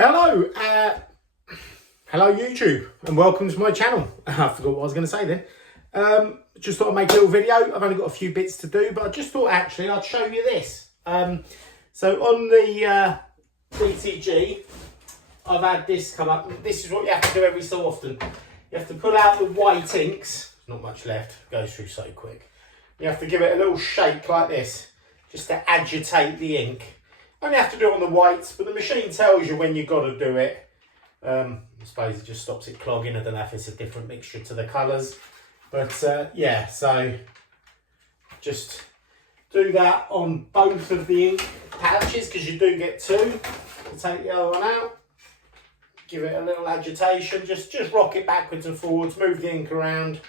Hello, hello YouTube, and welcome to my channel. I forgot what I was going to say then. Just thought I'd make a little video. I've only got a few bits to do, but I just thought actually I'd show you this. So on the DTG, I've had this come up. This is what you have to do every so often. You have to pull out the white inks. Not much left, it goes through so quick. You have to give it a little shake like this, just to agitate the ink. Only have to do it on the whites, but the machine tells you when you've got to do it. I suppose it just stops it clogging. I don't know if it's a different mixture to the colours. But yeah, so just do that on both of the ink pouches, because you do get two. Take the other one out. Give it a little agitation. Just rock it backwards and forwards. Move the ink around.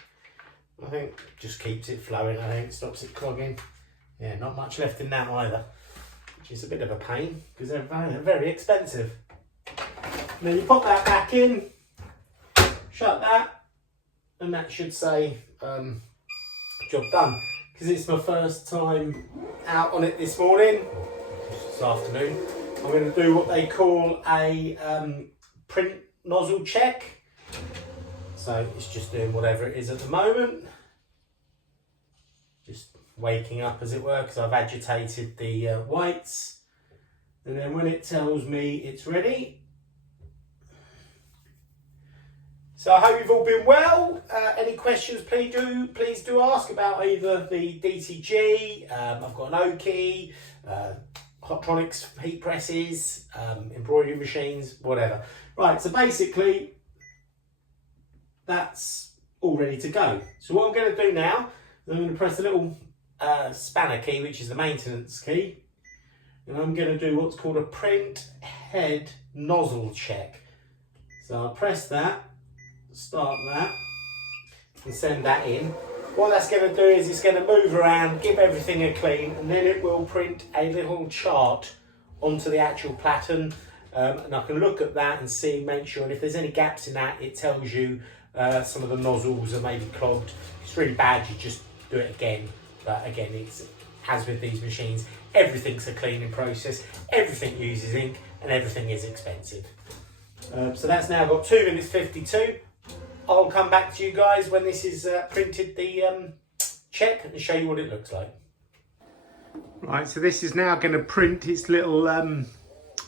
I think it just keeps it flowing. I think it stops it clogging. Yeah, not much left in that either. Which is a bit of a pain because they're very expensive. Now you pop that back in, shut that, and that should say job done. Because it's my first time out on it this morning, this afternoon. I'm going to do what they call a print nozzle check. So it's just doing whatever it is at the moment. Just waking up, as it were, because I've agitated the whites, and then when it tells me it's ready. So I hope you've all been well. Any questions, please do ask about either the DTG. I've got an Oki, Hotronix heat presses, embroidery machines, whatever. Right, so basically that's all ready to go. So what I'm going to do now, I'm going to press the little spanner key, which is the maintenance key, and I'm going to do what's called a print head nozzle check. So I'll press that, start that, and send that in. What that's going to do is it's going to move around, give everything a clean, and then it will print a little chart onto the actual platen, and I can look at that and see, make sure, and if there's any gaps in that, it tells you some of the nozzles are maybe clogged. If it's really bad, you just do it again. But again, it's as with these machines, everything's a cleaning process, everything uses ink, and everything is expensive. So that's now got 2 minutes 52. I'll come back to you guys when this is printed the check and show you what it looks like. Right, so this is now going to print its little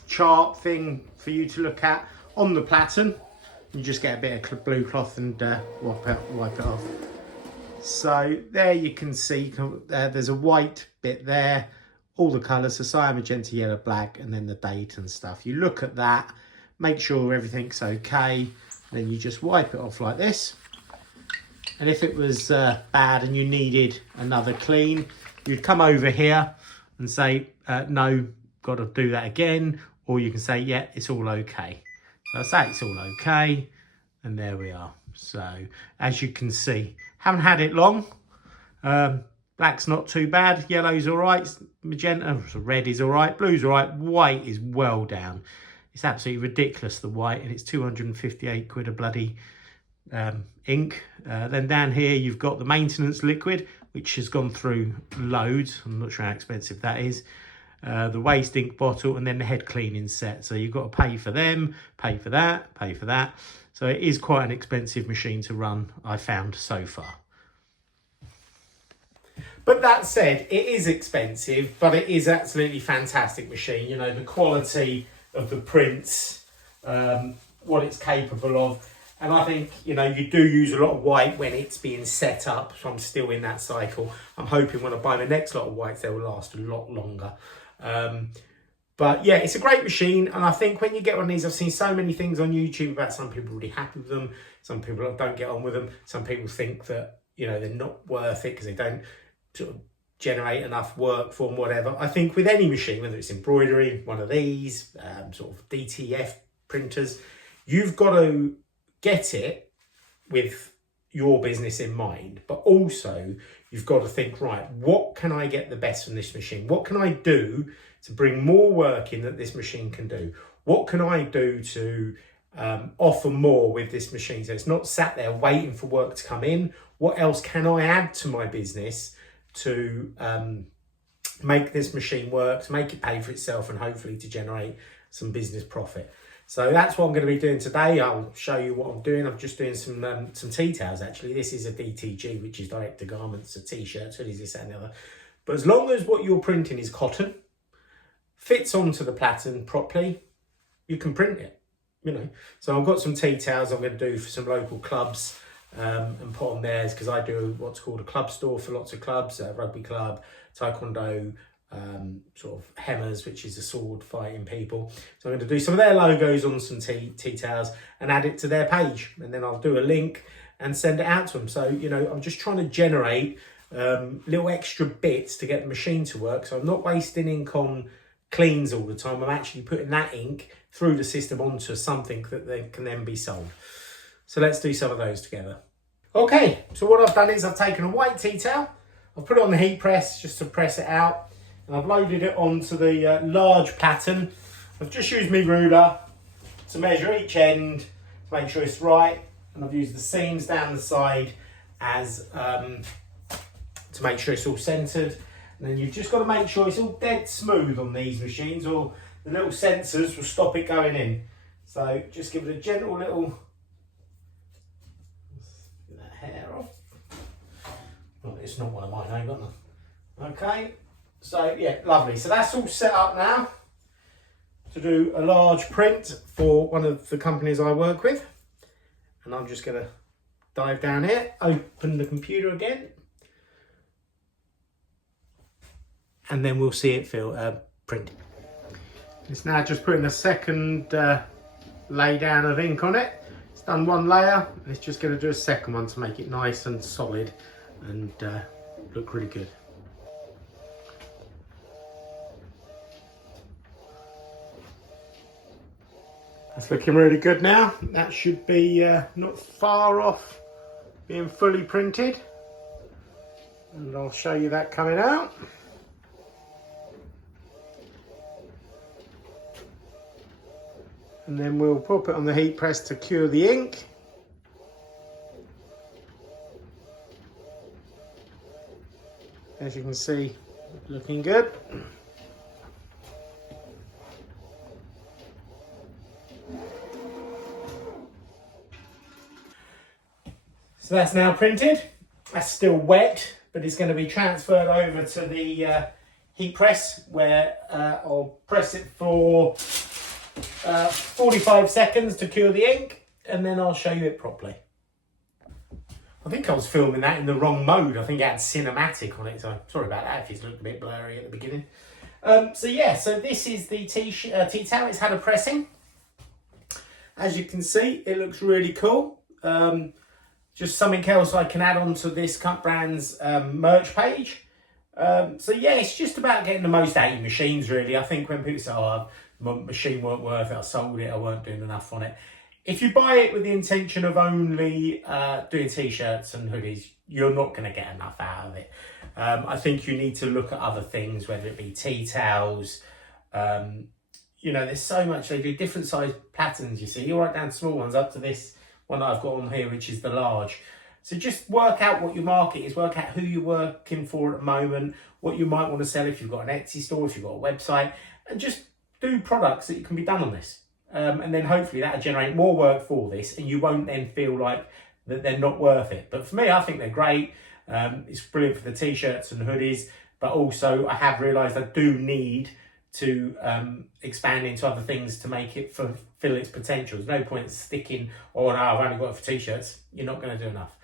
chart thing for you to look at on the platen. You just get a bit of blue cloth and wipe it off. So there you can see there's a white bit there, all the colours, so cyan, magenta, yellow, black, and then the date and stuff. You look at that, make sure everything's okay, then you just wipe it off like this. And if it was bad and you needed another clean, you'd come over here and say, no, got to do that again, or you can say, yeah, it's all okay. So I say it's all okay, and there we are. So as you can see, haven't had it long. Black's not too bad, yellow's all right, magenta, red is all right, blue's all right, white is well down. It's absolutely ridiculous, the white, and it's 258 quid a bloody ink. Then down here you've got the maintenance liquid, which has gone through loads. I'm not sure how expensive that is. The waste ink bottle, and then the head cleaning set. So you've got to pay for them, pay for that, pay for that. So it is quite an expensive machine to run, I found so far. But that said, it is expensive, but it is absolutely fantastic machine. You know, the quality of the prints, what it's capable of. And I think, you know, you do use a lot of white when it's being set up. So I'm still in that cycle. I'm hoping when I buy the next lot of whites, they will last a lot longer. But yeah, it's a great machine. And I think when you get one of these, I've seen so many things on YouTube about some people really happy with them. Some people don't get on with them. Some people think that, you know, they're not worth it because they don't sort of generate enough work for them, whatever. I think with any machine, whether it's embroidery, one of these, sort of DTF printers, you've got to get it with your business in mind, but also you've got to think, right, what can I get the best from this machine? What can I do to bring more work in that this machine can do? What can I do to offer more with this machine? So it's not sat there waiting for work to come in. What else can I add to my business to make this machine work, to make it pay for itself, and hopefully to generate some business profit. So that's what I'm going to be doing today. I'll show you what I'm doing. I'm just doing some tea towels actually. This is a DTG, which is direct to garments, so t-shirts, hoodies, this and the other. But as long as what you're printing is cotton, fits onto the pattern properly, you can print it, you know. So I've got some tea towels I'm going to do for some local clubs and put on theirs, because I do what's called a club store for lots of clubs, rugby club, taekwondo, sort of Hemmers, which is a sword fighting people. So I'm going to do some of their logos on some tea towels and add it to their page, and then I'll do a link and send it out to them. So, you know, I'm just trying to generate little extra bits to get the machine to work, so I'm not wasting ink on cleans all the time. I'm actually putting that ink through the system onto something that they can then be sold. So let's do some of those together. Okay, so what I've done is I've taken a white tea towel, I've put it on the heat press just to press it out, and I've loaded it onto the large pattern. I've just used my ruler to measure each end to make sure it's right, and I've used the seams down the side as to make sure it's all centered. And then you've just got to make sure it's all dead smooth on these machines, or the little sensors will stop it going in. So just give it a gentle little, get that hair off. Well, it's not one of mine, I ain't got none. Okay, so yeah, lovely. So that's all set up now to do a large print for one of the companies I work with. And I'm just gonna dive down here, open the computer again, and then we'll see it print. It's now just putting a second lay down of ink on it. It's done one layer, and it's just going to do a second one to make it nice and solid and look really good. That's looking really good now. That should be not far off being fully printed, and I'll show you that coming out. And then we'll pop it on the heat press to cure the ink. As you can see, looking good. So that's now printed. That's still wet, but it's going to be transferred over to the heat press, where I'll press it for 45 seconds to cure the ink, and then I'll show you it properly. I think I was filming that in the wrong mode. I think it had cinematic on it, so sorry about that if it's looked a bit blurry at the beginning. So yeah, so this is the tea towel. It's had a pressing. As you can see, it looks really cool. Just something else I can add on to this Cut Brands merch page. So yeah, it's just about getting the most out of your machines, really. I think when people say, oh, my machine weren't worth it, I sold it, I weren't doing enough on it. If you buy it with the intention of only doing t-shirts and hoodies, you're not going to get enough out of it. I think you need to look at other things, whether it be tea towels. You know, there's so much. They do different size patterns, you see. You're right down to small ones up to this one that I've got on here, which is the large. So just work out what your market is, work out who you're working for at the moment, what you might want to sell if you've got an Etsy store, if you've got a website, and just do products that can be done on this. And then hopefully that'll generate more work for this, and you won't then feel like that they're not worth it. But for me, I think they're great. It's brilliant for the t-shirts and hoodies, but also I have realised I do need to expand into other things to make it fulfill its potential. There's no point sticking, oh no, I've only got it for t-shirts. You're not going to do enough.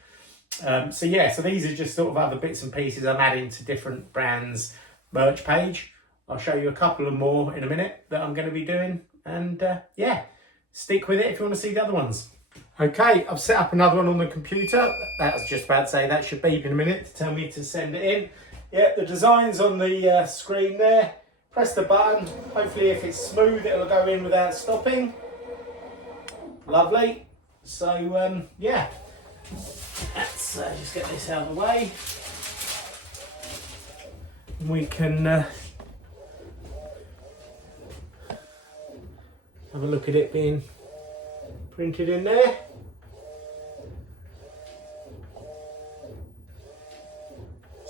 So yeah, so these are just sort of other bits and pieces I'm adding to different brands' merch page. I'll show you a couple of more in a minute that I'm going to be doing. And yeah, stick with it if you want to see the other ones. Okay, I've set up another one on the computer. That was just about to say that should beep in a minute to tell me to send it in. Yeah, the design's on the screen there. Press the button. Hopefully if it's smooth, it'll go in without stopping. Lovely. So yeah, let's just get this out of the way. We can have a look at it being printed in there.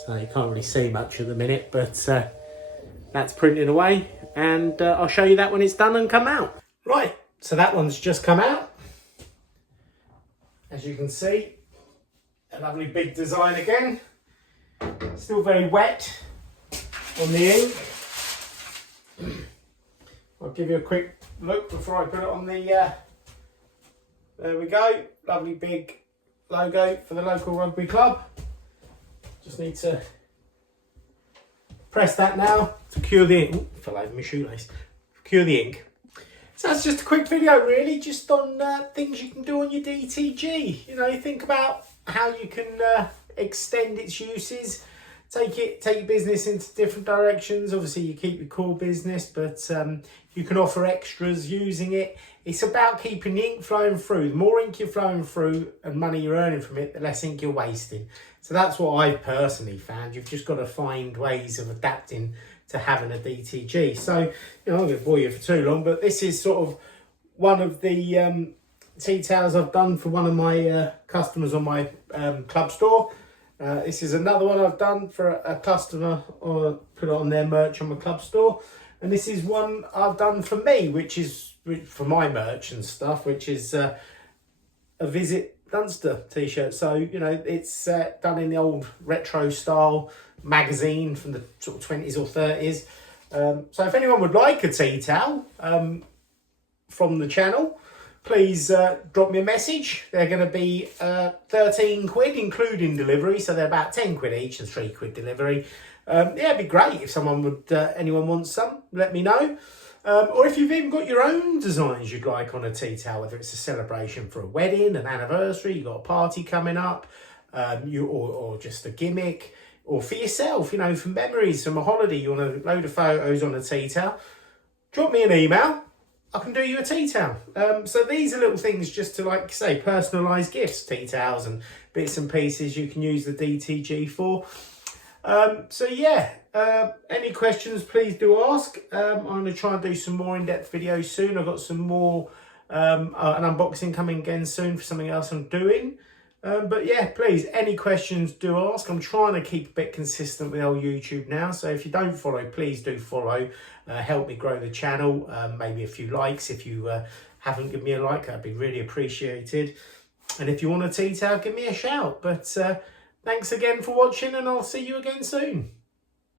So you can't really see much at the minute, but that's printing away. and I'll show you that when it's done and come out. Right, so that one's just come out. As you can see, a lovely big design again. Still very wet on the ink. I'll give you a quick look before I put it on the, there we go, lovely big logo for the local rugby club. Just need to press that now to cure the ink. Ooh, fell over my shoelace. Cure the ink. So that's just a quick video really, just on things you can do on your DTG. You know, think about how you can extend its uses, take your business into different directions. Obviously you keep your core business, but you can offer extras using it. It's about keeping the ink flowing through. The more ink you're flowing through and money you're earning from it, the less ink you're wasting. So that's what I've personally found. You've just got to find ways of adapting to having a DTG. So, you know, I'm not going to bore you for too long, but this is sort of one of the tea towels I've done for one of my customers on my club store. This is another one I've done for a customer, or put it on their merch on my club store. And this is one I've done for me, which is for my merch and stuff, which is a Visit Dunster t-shirt. So, you know, it's done in the old retro style magazine from the sort of 20s or 30s. So if anyone would like a tea towel from the channel, please drop me a message. They're going to be 13 quid including delivery, so they're about 10 quid each and 3 quid delivery. Yeah, it'd be great if someone would, anyone wants some, let me know. Or if you've even got your own designs you'd like on a tea towel, whether it's a celebration for a wedding, an anniversary, you've got a party coming up, or just a gimmick, or for yourself, you know, for memories from a holiday, you want a load of photos on a tea towel, drop me an email. I can do you a tea towel. So these are little things just to, like say, personalised gifts, tea towels and bits and pieces you can use the DTG for. So yeah, any questions, please do ask. I'm going to try and do some more in-depth videos soon. I've got some more, an unboxing coming again soon for something else I'm doing. But yeah, please, any questions, do ask. I'm trying to keep a bit consistent with old YouTube now. So if you don't follow, please do follow. Help me grow the channel. Maybe a few likes. If you haven't given me a like, that'd be really appreciated. And if you want a tea towel, give me a shout. But thanks again for watching, and I'll see you again soon.